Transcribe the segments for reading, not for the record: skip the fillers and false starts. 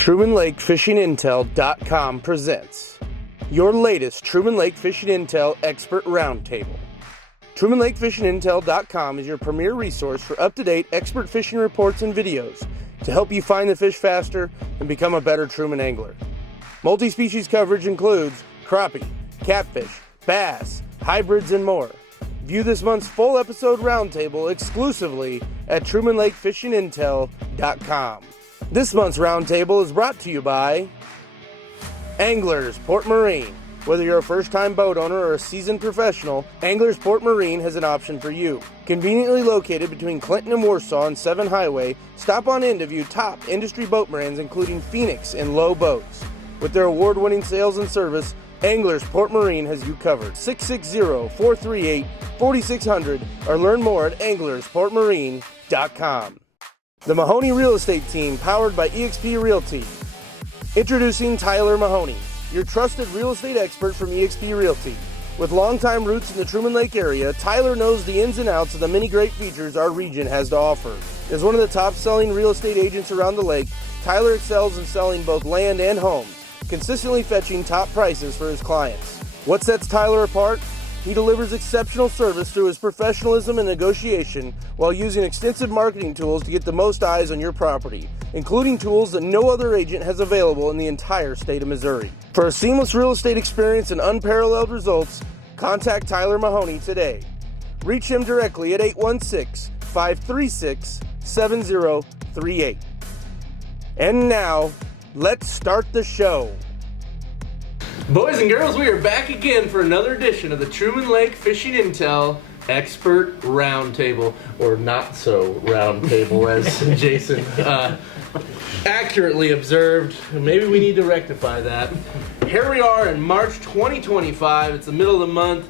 TrumanLakeFishingIntel.com presents your latest Truman Lake Fishing Intel Expert Roundtable. TrumanLakeFishingIntel.com is your premier resource for up-to-date expert fishing reports and videos to help you find the fish faster and become a better Truman angler. Multi-species coverage includes crappie, catfish, bass, hybrids, and more. View this month's full episode roundtable exclusively at TrumanLakeFishingIntel.com. This month's roundtable is brought to you by Anglers Port Marine. Whether you're a first-time boat owner or a seasoned professional, Anglers Port Marine has an option for you. Conveniently located between Clinton and Warsaw on 7 Highway, stop on in to view top industry boat brands including Phoenix and Low Boats. With their award-winning sales and service, Anglers Port Marine has you covered. 660-438-4600 or learn more at anglersportmarine.com. The Mahoney Real Estate Team, powered by eXp Realty. Introducing Tyler Mahoney, your trusted real estate expert from eXp Realty. With longtime roots in the Truman Lake area, Tyler knows the ins and outs of the many great features our region has to offer. As one of the top-selling real estate agents around the lake, Tyler excels in selling both land and homes, consistently fetching top prices for his clients. What sets Tyler apart? He delivers exceptional service through his professionalism and negotiation while using extensive marketing tools to get the most eyes on your property, including tools that no other agent has available in the entire state of Missouri. For a seamless real estate experience and unparalleled results, contact Tyler Mahoney today. Reach him directly at 816-536-7038. And now, let's start the show. Boys and girls, we are back again for another edition of the Truman Lake Fishing Intel Expert Roundtable, or not so roundtable as Jason accurately observed. Maybe we need to rectify that. Here we are in March 2025. It's the middle of the month.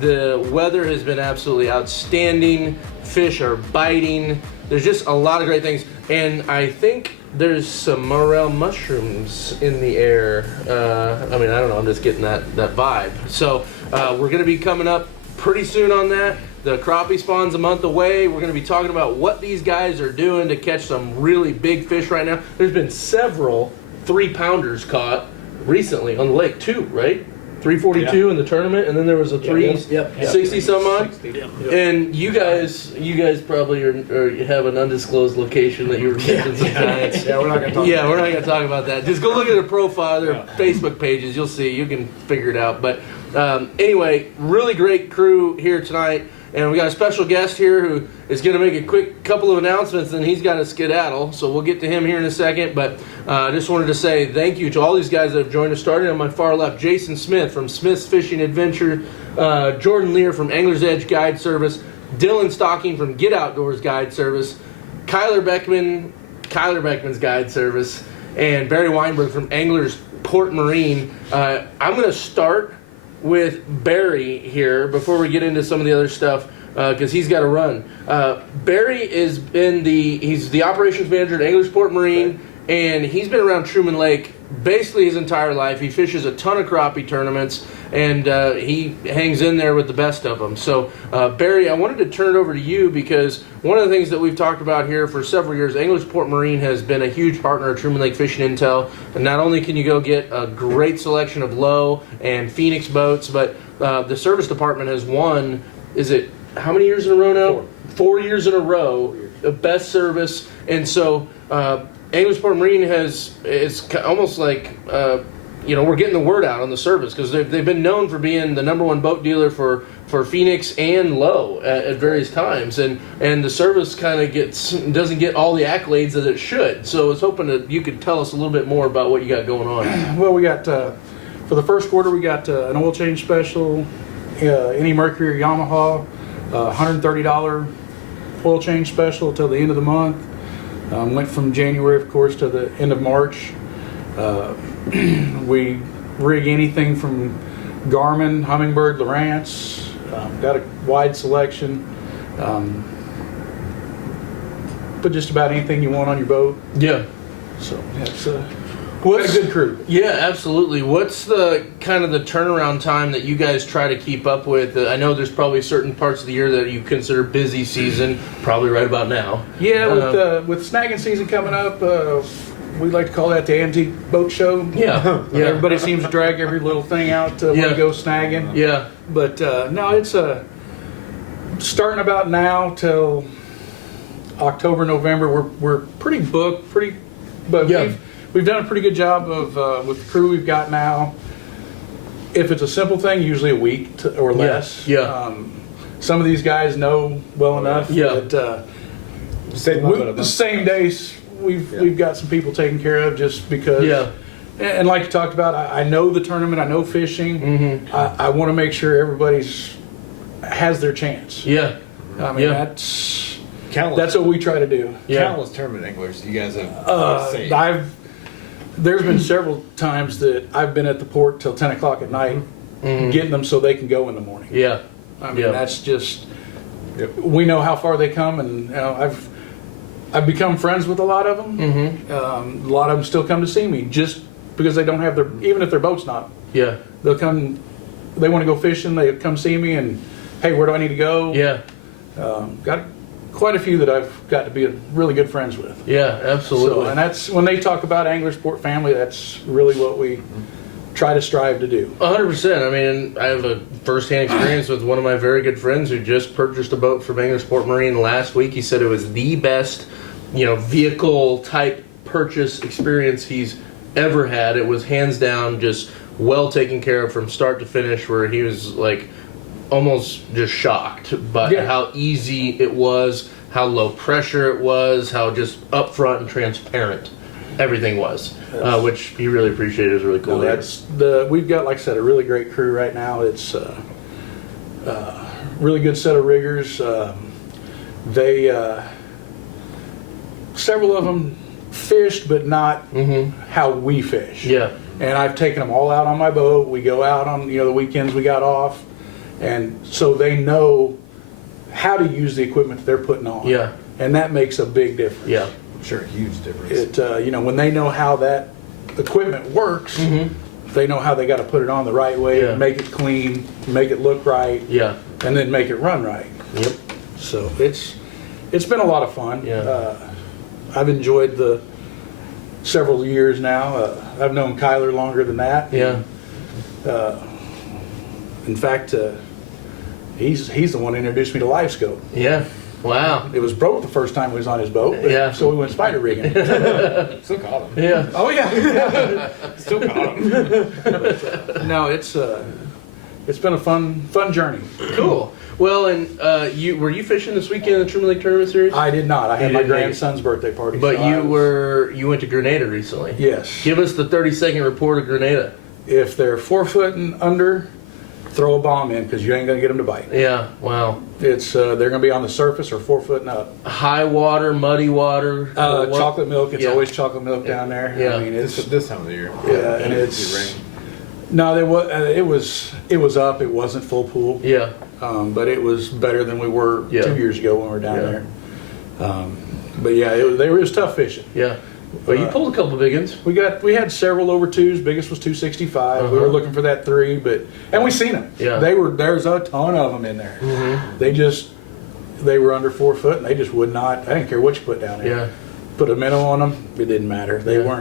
The weather has been absolutely outstanding. Fish are biting. There's just a lot of great things, and I think there's some morel mushrooms in the air. I don't know, I'm just getting that vibe. So we're going to be coming up pretty soon on that. The crappie spawn's a month away. We're going to be talking about what these guys are doing to catch some really big fish right now. There's been several 3-pounders caught recently on the lake too, right? 342 in the tournament, and then there was a 360 some odd. And you guys probably have an undisclosed location that you were catching some giants. We're not going to talk about that. Just go look at their profile, their Facebook pages. You'll see. You can figure it out. But anyway, really great crew here tonight. And we got a special guest here who is going to make a quick couple of announcements, and he's got to skedaddle. So we'll get to him here in a second. But I just wanted to say thank you to all these guys that have joined us. Starting on my far left, Jason Smith from Smith's Fishing Adventure, Jordan Leer from Angler's Edge Guide Service, Dillon Stocking from Get Outdoors Guide Service, Beckmann's Guide Service, and Barry Weinberg from Anglers Port Marine. I'm going to start with Barry here before we get into some of the other stuff because he's got to run. Barry he's the operations manager at Anglers Port Marine, and he's been around Truman Lake basically his entire life. He fishes a ton of crappie tournaments, and he hangs in there with the best of them. So Barry, I wanted to turn it over to you because one of the things that we've talked about here for several years, Anglers Port Marine has been a huge partner of Truman Lake Fishing Intel. And not only can you go get a great selection of Low and Phoenix boats, but the service department has won, how many years in a row now? 4 years in a row, the best service. And so Anglers Port Marine it's almost like we're getting the word out on the service because they've been known for being the number one boat dealer for Phoenix and Low at various times, and the service kind of doesn't get all the accolades that it should. So I was hoping that you could tell us a little bit more about what you got going on. Well, we got for the first quarter we got an oil change special, any Mercury or Yamaha, $130 oil change special till the end of the month. Went from January, of course, to the end of March. We rig anything from Garmin, Humminbird, Lowrance. Got a wide selection. Put just about anything you want on your boat. Yeah. So it's What a good crew. Yeah, absolutely. What's the kind of the turnaround time that you guys try to keep up with? I know there's probably certain parts of the year that you consider busy season, probably right about now. Yeah, with snagging season coming up, we like to call that the antique boat show. Yeah. Yeah. Everybody seems to drag every little thing out to Yeah. want to go snagging. Yeah. But no, it's starting about now till October, November. We're pretty booked, but Yeah. we've done a pretty good job of with the crew we've got now. If it's a simple thing, usually a week or less. Yeah. Some of these guys know well enough Yeah. that the same days we've got some people taken care of just because. Yeah. And like you talked about, I know the tournament, I know fishing. Mm-hmm. I want to make sure everybody's has their chance. Yeah. I mean, Yeah. that's what we try to do. Yeah. Countless tournament anglers you guys have saved. There's been several times that I've been at the port till 10 o'clock at night, getting them so they can go in the morning. Yeah. I mean, Yeah. that's just, we know how far they come, and I've become friends with a lot of them. Mm-hmm. A lot of them still come to see me just because they don't have even if their boat's not, Yeah. they'll come, they want to go fishing, they come see me and, hey, where do I need to go? Yeah. Got quite a few that I've got to be really good friends with. Yeah. Absolutely. So, and that's, when they talk about Angler Sport family, that's really what we try to strive to do. 100%. I mean, I have a first-hand experience with one of my very good friends who just purchased a boat from Angler Sport Marine last week. He said it was the best, vehicle type purchase experience he's ever had. It was hands down just well taken care of from start to finish, where he was like almost just shocked by how easy it was, how low pressure it was, how just upfront and transparent everything was, which he really appreciated. It was really cool. We've got, like I said, a really great crew right now. It's really good set of riggers. Several of them fished, but not how we fish. Yeah. And I've taken them all out on my boat. We go out on the weekends we got off, and so they know how to use the equipment that they're putting on. Yeah. And that makes a big difference. Yeah. Sure, huge difference. When they know how that equipment works, they know how they got to put it on the right way, Yeah. make it clean, make it look right, Yeah. and then make it run right. Yep. So it's been a lot of fun. Yeah. I've enjoyed the several years now. I've known Kyler longer than that. Yeah. In fact, he's the one who introduced me to live scope. Yeah. Wow. It was broke the first time we was on his boat, Yeah. so we went spider rigging. Still caught him. Yeah. Oh yeah. Still caught him. No, it's been a fun journey. Cool. Well, and were you fishing this weekend in the Truman Lake Tournament Series? I did not. I had You my didn't make it. grandson's birthday party. But so you went to Grenada recently. Yes. Give us the 30-second report of Grenada. If they're 4 foot and under, throw a bomb in because you ain't gonna get them to bite. Yeah. Wow. It's they're gonna be on the surface or 4 foot and up. High water, muddy water. what? Chocolate milk. It's Yeah. always chocolate milk down there. Yeah. I mean, it's This time of the year. yeah, and it's no. There was it was up. It wasn't full pool. Yeah. But it was better than we were Yeah. 2 years ago when we were down Yeah. there. But yeah, it was tough fishing. Yeah. But you pulled a couple big ones. We had several over twos. Biggest was 265. We were looking for that 3, and we seen them. Yeah. There's a ton of them in there. They were under 4 foot, and they just would not. I didn't care what you put down there. Yeah. Put a minnow on them, it didn't matter. They Yeah.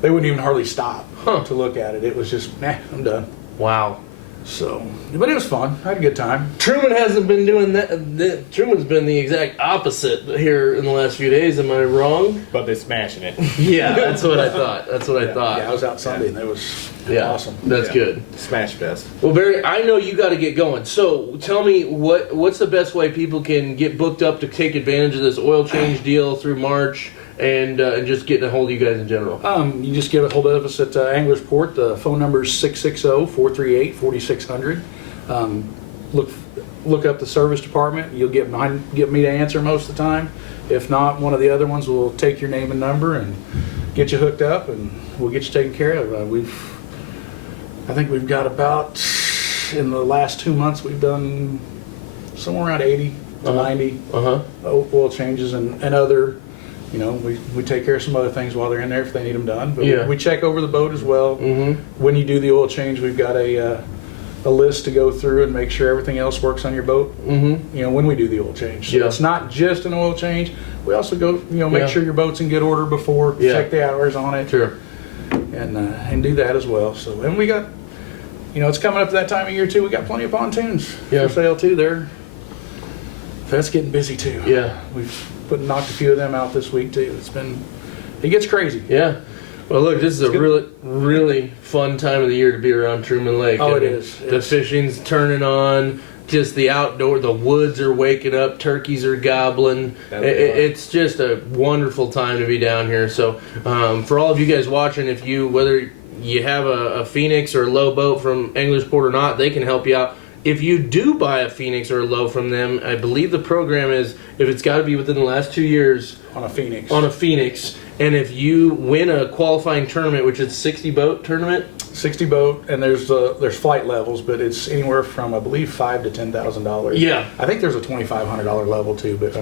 They wouldn't even hardly stop Huh. to look at it. It was just, I'm done. Wow. So, but it was fun. I had a good time. Truman hasn't been doing that. Truman's been the exact opposite here in the last few days. Am I wrong? But they're smashing it. Yeah, that's what I thought. That's what I thought. Yeah, I was out Sunday, and it was Yeah. awesome. That's Yeah. good. Smash fest. Well, Barry, I know you got to get going. So tell me what's the best way people can get booked up to take advantage of this oil change deal through March and just getting a hold of you guys in general. You just get a hold of us at Anglers Port. The phone number is 660-438-4600. Look up the service department. You'll get me to answer most of the time. If not, one of the other ones will take your name and number and get you hooked up, and we'll get you taken care of. I think we've got about, in the last 2 months, we've done somewhere around 80 to 90 oil changes and other. We take care of some other things while they're in there if they need them done. But Yeah. we check over the boat as well. When you do the oil change, we've got a a list to go through and make sure everything else works on your boat. Mm-hmm. When we do the oil change, so Yeah. it's not just an oil change. We also go, make Yeah. sure your boat's in good order before, Yeah. check the hours on it, Sure. and do that as well. So, and we got, it's coming up to that time of year too. We got plenty of pontoons Yeah. for sale too. That's getting busy too. Yeah. We've knocked a few of them out this week too. It gets crazy. Yeah. Well, look, this is a really, really fun time of the year to be around Truman Lake. Oh, I it mean, is. The fishing's turning on. Just the outdoor, the woods are waking up. Turkeys are gobbling. It's just a wonderful time to be down here. So, for all of you guys watching, whether you have a Phoenix or a low boat from Angler's Port or not, they can help you out. If you do buy a Phoenix or a low from them, I believe the program is, if it's got to be within the last 2 years, On a Phoenix. and if you win a qualifying tournament, which is 60 boat tournament, 60 boat, and there's flight levels, but it's anywhere from, I believe, $5,000 to $10,000. Yeah. I think there's a $2,500 level too, but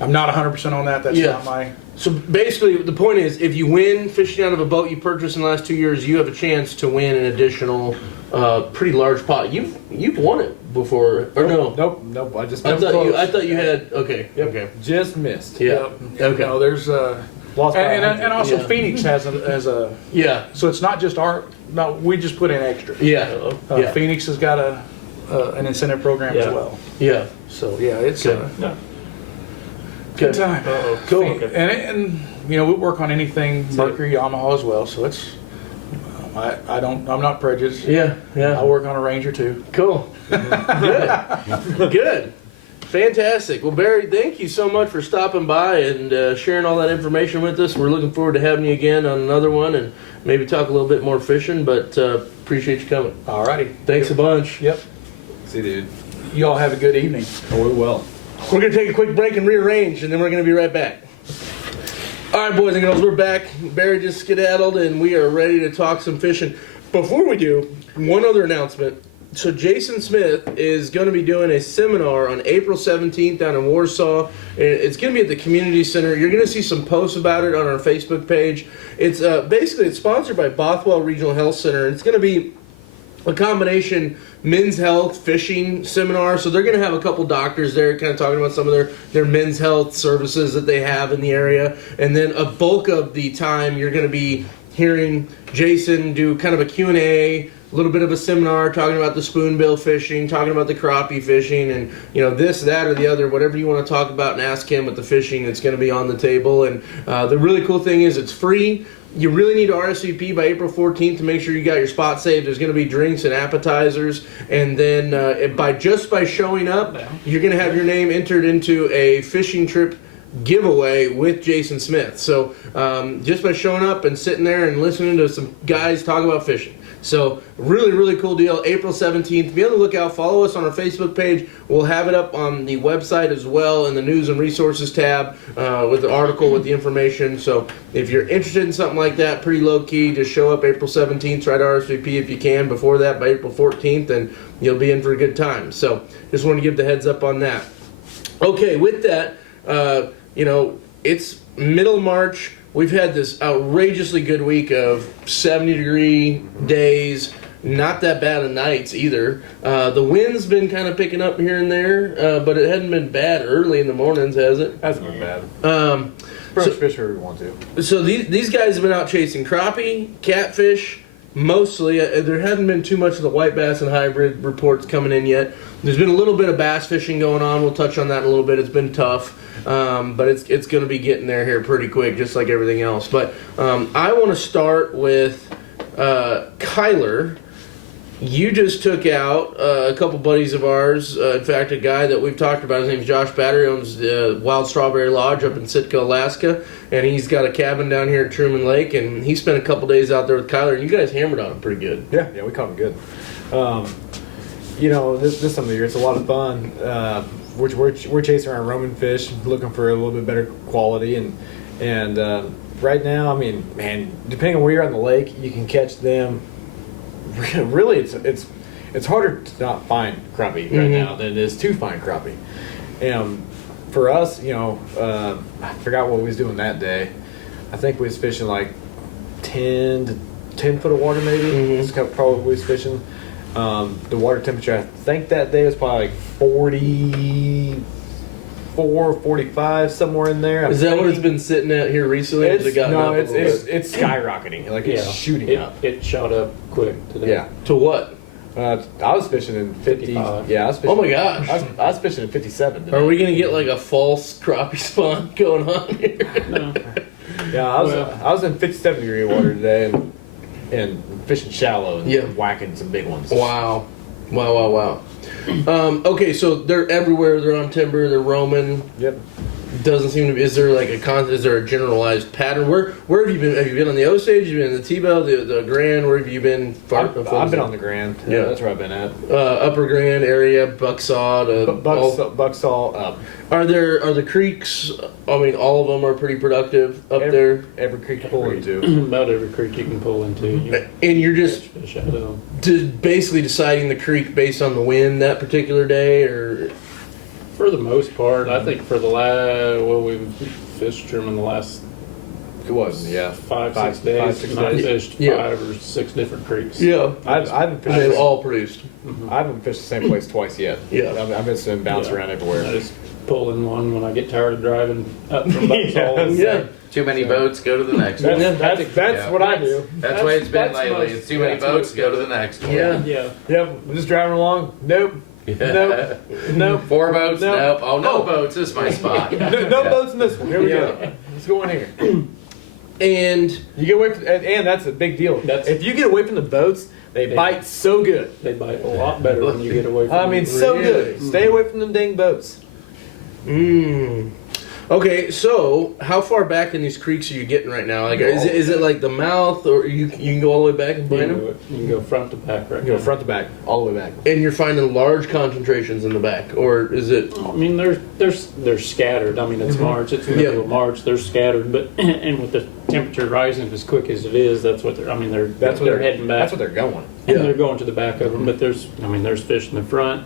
I'm not 100% on that. That's Yeah. not my. so basically the point is, if you win fishing out of a boat you purchased in the last 2 years, you have a chance to win an additional pretty large pot. You've won it before, or no? Nope. I just I missed close. thought you had. Okay. Yep. Okay. Just missed. Yeah. Okay. There's Lost by and also Yeah. Phoenix has a. Yeah. So it's not just we just put in extra. Yeah. Yeah. Phoenix has got an incentive program as Yeah. well. Yeah. So yeah, it's Good. good time. Cool. And we work on anything Mercury, Yamaha as well. So it's I'm not prejudiced. Yeah. Yeah. I'll work on a Ranger too. Cool. Good. Good. Fantastic. Well, Barry, thank you so much for stopping by and sharing all that information with us. We're looking forward to having you again on another one and maybe talk a little bit more fishing, but appreciate you coming. All righty. Thanks a bunch. Yep. See, dude. You all have a good evening. Oh, we will. We're going to take a quick break and rearrange, and then we're going to be right back. All right, boys and girls, we're back. Barry just skedaddled, and we are ready to talk some fishing. Before we do, one other announcement. So Jason Smith is going to be doing a seminar on April 17th down in Warsaw. It's going to be at the community center. You're going to see some posts about it on our Facebook page. It's basically it's sponsored by Bothwell Regional Health Center. It's going to be a combination men's health fishing seminar. So they're going to have a couple doctors there kind of talking about some of their men's health services that they have in the area. And then a bulk of the time you're going to be hearing Jason do kind of a Q&A, a little bit of a seminar talking about the spoonbill fishing, talking about the crappie fishing, and this, that, or the other, whatever you want to talk about and ask him with the fishing, it's going to be on the table. And the really cool thing is it's free. You really need to RSVP by April 14th to make sure you got your spot saved. There's going to be drinks and appetizers, and then by showing up, you're going to have your name entered into a fishing trip giveaway with Jason Smith. So just by showing up and sitting there and listening to some guys talk about fishing. So really, really cool deal. April 17th. Be on the lookout. Follow us on our Facebook page. We'll have it up on the website as well in the news and resources tab with the article with the information. So if you're interested in something like that, pretty low key, just show up April 17th. Try to RSVP if you can before that by April 14th, and you'll be in for a good time. So just want to give the heads up on that. Okay, with that, it's middle of March. We've had this outrageously good week of 70-degree days, not that bad of nights either. The wind's been kind of picking up here and there, but it hadn't been bad early in the mornings, has it? Hasn't been bad. Pretty much fish where we want to. So these guys have been out chasing crappie, catfish, mostly. There hadn't been too much of the white bass and hybrid reports coming in yet. There's been a little bit of bass fishing going on. We'll touch on that in a little bit. It's been tough. But it's going to be getting there here pretty quick, just like everything else. But I want to start with Kyler. You just took out a couple buddies of ours. In fact, a guy that we've talked about, his name's Josh Battery, owns the Wild Strawberry Lodge up in Sitka, Alaska. And he's got a cabin down here at Truman Lake. And he spent a couple days out there with Kyler. And you guys hammered on him pretty good. Yeah, we caught him good. This time of the year, it's a lot of fun. We're chasing around Roman fish, looking for a little bit better quality, and right now, I mean, man, depending on where you're on the lake, you can catch them. Really, it's harder to not find crappie right now than it is to find crappie. And for us, I forgot what we was doing that day. I think we was fishing like 10 foot of water maybe. That's probably what we was fishing. The water temperature, I think that day was probably like 44, 45, somewhere in there. Is that what it's been sitting at here recently? Or has it gotten up a little bit? It's skyrocketing. Like it's shooting up. It shot up quick today. Yeah. To what? I was fishing in 50. 55. Yeah, I was fishing. Oh my gosh. I was fishing in 57. Today. Are we gonna get like a false crappie spawn going on here? No. Yeah, I was in 57-degree water today and fishing shallow and whacking some big ones. Wow. Okay, so they're everywhere. They're on timber. They're roaming. Yep. Doesn't seem to be. Is there like is there a generalized pattern? Where have you been? Have you been on the Osage? Have you been in the T-Bell, the Grand? Where have you been? I've been on the Grand. Yeah, that's where I've been at. Upper Grand area, Bucksawed. Bucksall up. Are the creeks? I mean, all of them are pretty productive up there. Every creek to pull into. About every creek you can pull into. And you're just fish out of them. basically deciding the creek based on the wind that particular day, or For the most part, I think for the we've fished Truman the last It was, yeah. 5-6 days. 5-6 I days. fished 5 or 6 different creeks. yeah, I haven't and they've fished. all produced. I haven't fished the same place twice yet. Yeah. I've been bouncing around I everywhere. just pull in one when I get tired of driving up from Bucksall. Yeah. Too many boats, go to the next one. That's what I do. That's the way it's been lately. most- It's too many boats, go to the next one. Yeah. Yeah. Yep, I'm just driving along. Nope. Nope. Nope. 4 boats, Nope. nope. Oh, no boats, this is my spot. No boats in this one. Here we go. Let's go in here. And You get away from, and that's a big deal. If you get away from the boats, they bite so good. They bite a lot better when you get away from I mean, so good. Stay away from them dang boats. Okay, so how far back in these creeks are you getting right now? Like, is it like the mouth, or you can go all the way back and You find them? can go front to back right You go now. front to back, all the way back. And you're finding large concentrations in the back, or is it? I mean, they're scattered. I mean, it's March. It's the middle of March. They're scattered, but and with the temperature rising as quick as it is, that's what they're. I mean, they're heading back. That's what they're going. And they're going to the back of them. But there's fish in the front.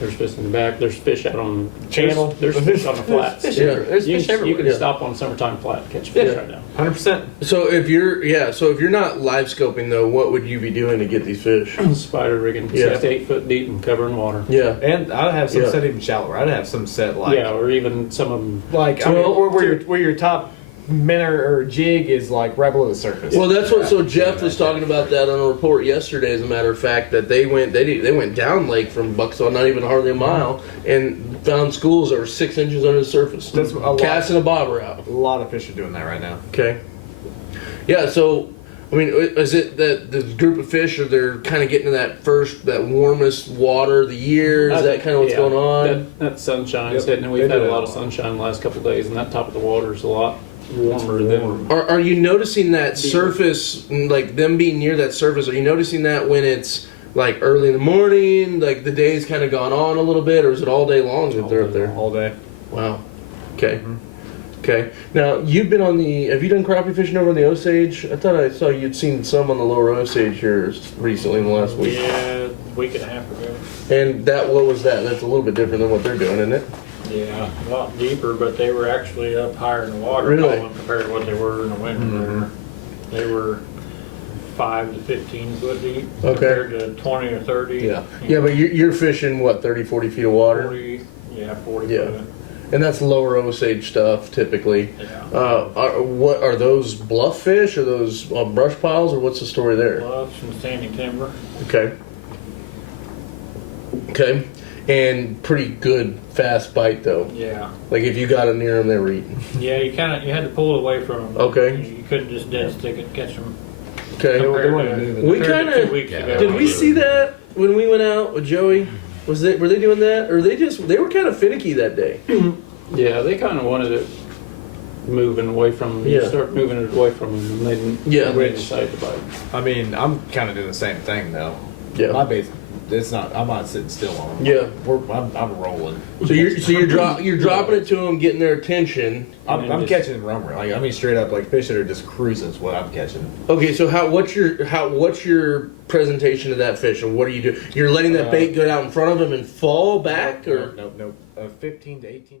There's fish in the back. There's fish out on the Channel. There's fish on the flats. There's fish everywhere. You can stop on summertime flat and catch fish right now. 100%. So if you're not live scoping though, what would you be doing to get these fish? Spider rigging, Yeah. 6 to 8 foot deep and covering water. Yeah. And I'd have some set even shallower. I'd have some set like Or even some of them. like I mean, where your top minnow or jig is like right below the surface. Well, that's what. So Jeff was talking about that on a report yesterday. As a matter of fact, that they went down lake from Bucksall, not even hardly a mile, and found schools that were 6 inches under the surface. That's a lot. Casting a bobber out. A lot of fish are doing that right now. Okay. Yeah. So, I mean, is it that the group of fish are they're kind of getting to that warmest water of the year? Is that kind of what's going on? That sunshine's Yep. hitting, and we've They had do a lot that of a lot. sunshine the last couple of days, and that top of the water is a lot warmer than. Are you noticing that surface, like them being near that surface? Are you noticing that when it's like early in the morning, like the day's kind of gone on a little bit, or is it all day long that they're up there? All day. Wow. Okay. Okay. Now you've been on the. Have you done crappie fishing over on the Osage? I thought I saw you'd seen some on the lower Osage here recently in the last week. Yeah, a week and a half ago. And what was that? That's a little bit different than what they're doing, isn't it? Yeah, a lot deeper, but they were actually up higher in the water Really? column compared to what they were in the winter. They were 5 to 15 foot deep compared to 20 or 30. Yeah. Yeah, but you're fishing what 30, 40 feet of water, 40, 40 Yeah. foot. and that's lower Osage stuff typically. Yeah. What are those bluff fish? Or those brush piles, or what's the story there? Bluffs and standing timber. Okay. Okay. And pretty good fast bite though. Yeah. Like if you got it near them, they were eating. Yeah, you had to pull away from them. Okay. You couldn't just dead stick it, catch them. Okay. They weren't moving. We Compared to kinda- 2 weeks ago. Did we see that when we went out with Joey? Were they doing that, or they were kind of finicky that day? Yeah, they kind of wanted it moving away from them. Yeah. You start moving it away from them, and they didn't. Yeah. They decided to bite. I mean, I'm kind of doing the same thing though. Yeah. My bait, I'm not sitting still on them. Yeah. I'm rolling. So you're dropping it to them, getting their attention. I'm catching roamer. Like I mean, straight up like fish that are just cruising is what I'm catching. Okay, so what's your presentation of that fish, and what do you do? You're letting that bait go out in front of him and fall back, or Nope. 15 to 18.